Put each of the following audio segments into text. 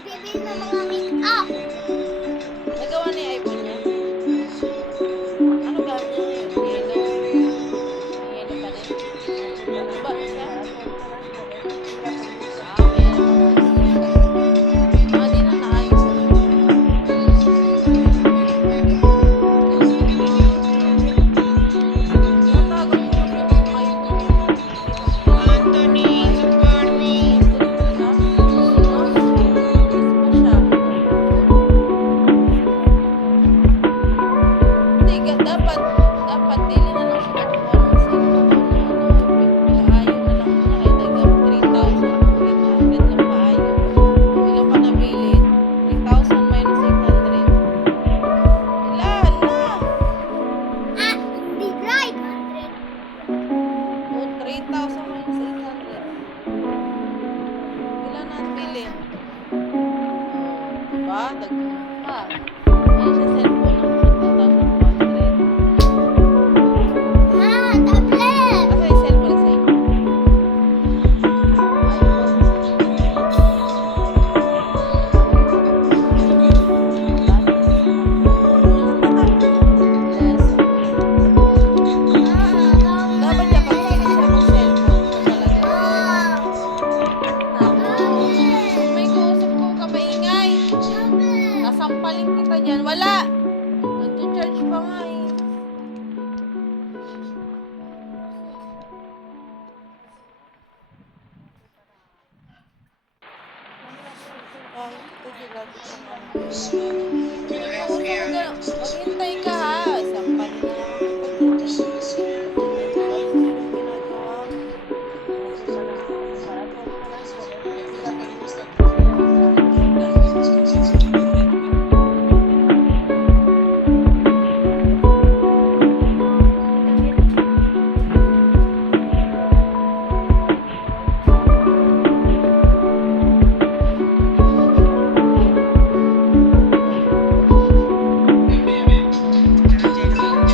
nagbibili ng mga make-up. Nagawa na yung iPhone niya. Ano gamit niya ngayon? Yellow. May yellow pa rin. Ba siya? May di na naayos. Natago ko yung iPhone niya. Anthony, support me. Dapat dili na lang siya nakuha ng cellphone niya. Pinaayo na lang siya kay dagang 3,800 lang paayo. Ilan pa nabili? 3,000 minus 800. Ilan na? Big right. Oh, 3,000 minus 800. Ilan na nabili? Diba? Dagdag pa. Ayun siya cellphone ng 2,200. Tablet. Asa yung cellphone sa inyo? Dapat siya pag hindi siya mag-cellphone siya talaga. May kausap ko ka maingay. Nasampalin kita dyan. Wala! Nag-charge pa nga eh. Ay, ito sila dito na. Maghintay ka ha. Sampalin na naman kita dyan. Ginagawa.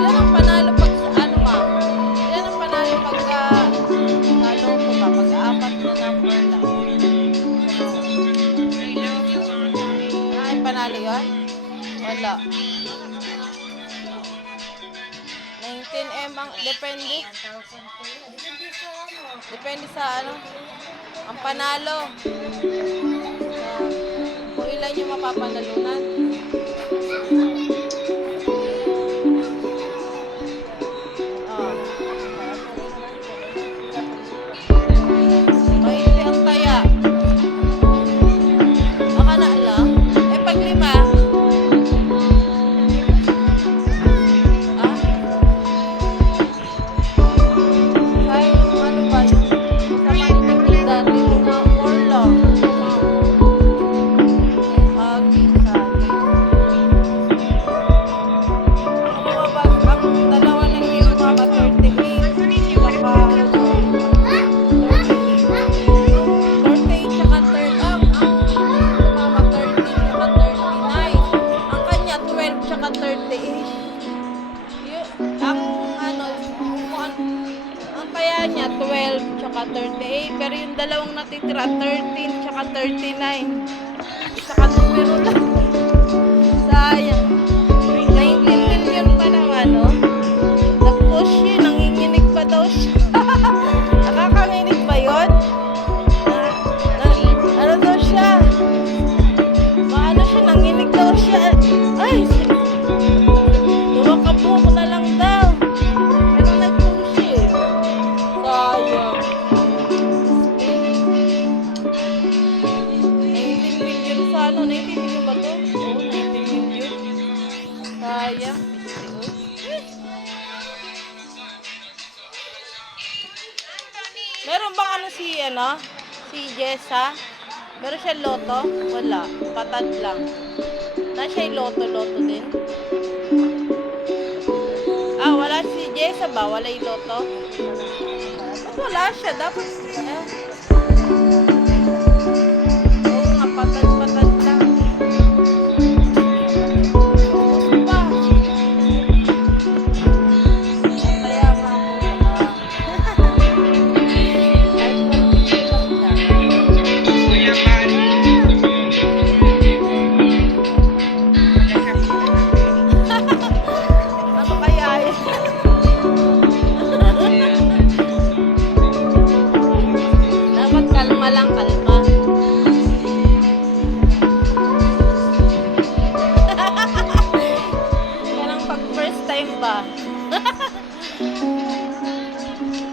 Ilan ang panalo pag sa ano ma'am? Ilan ang panalo pagka ano ko ba? Pag-apat na number lang. Ay, panalo yun? Wala. 19M ang depende. Depende sa ano. Ang panalo. Kung ilan yung mapapanalunan. Oh. Mahindi ang taya. Baka na lang. Eh, pag 5. Ah? Kaya yung ano ba? Yung sa maninig dati na 4 lang. Hagi, sagi. Ang dalawa ng yung mga 38. Saka 38 tsaka 30. Ang mama 30 tsaka 39. Ang kanya 12 tsaka 38. Ang ano, ang kaya niya 12 tsaka 38. Pero yung dalawang natitira 13 tsaka 39. Isa ka numero lang. Sayang. 19 million pa naman, no? Nag-push yun, nanginginig pa daw siya. Nakakanginig ba yun? Ano daw siya? Maano siya, nanginig daw siya. Ay! Lumakabok na lang daw. Pero nag-push eh. Sayang. Meron bang si Jessa? Meron siya loto? Wala. Patad lang. Na siya yung loto din? Ah, wala si Jessa ba? Wala yung loto? Ba't wala siya? Dapat, oo nga, patad lang. Ubus pa. Kaya nga po, kahit konti lang siya. Kuya Mari. Ano kaya yun? Dapat kalma lang, kalma. Yan ang pag first time ba?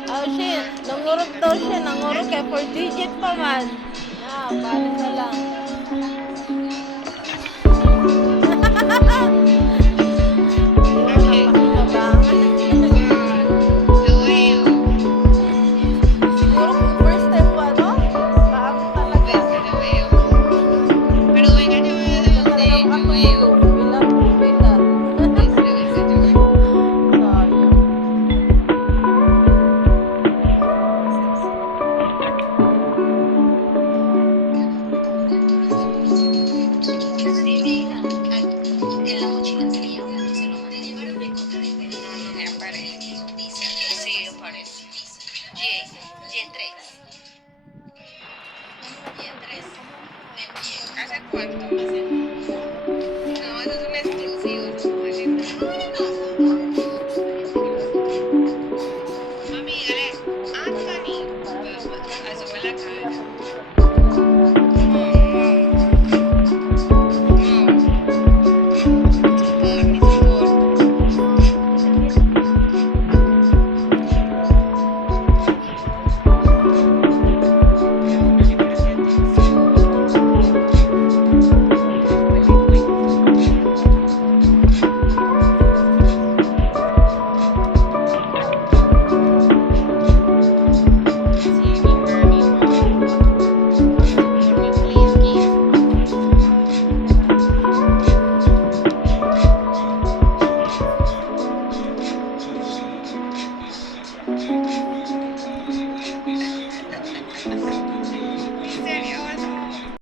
Oh shit, nangurot daw siya, nangurot kaya 4 digit pa man. Ah, balik na lang. Siguro kung first time pa, no? Paano talaga? Pero venga, yo veo de dónde Talagang yo veo. bilang pupila. Sayang. En la mochila tenía un se lo mandé llevar una cota de veneno. No me aparece. Sí, aparece. Y3. ¿Hace cuánto? No, esos son exclusivos. Mami, dígale, Anthony. Asome la cara. Ni soporto.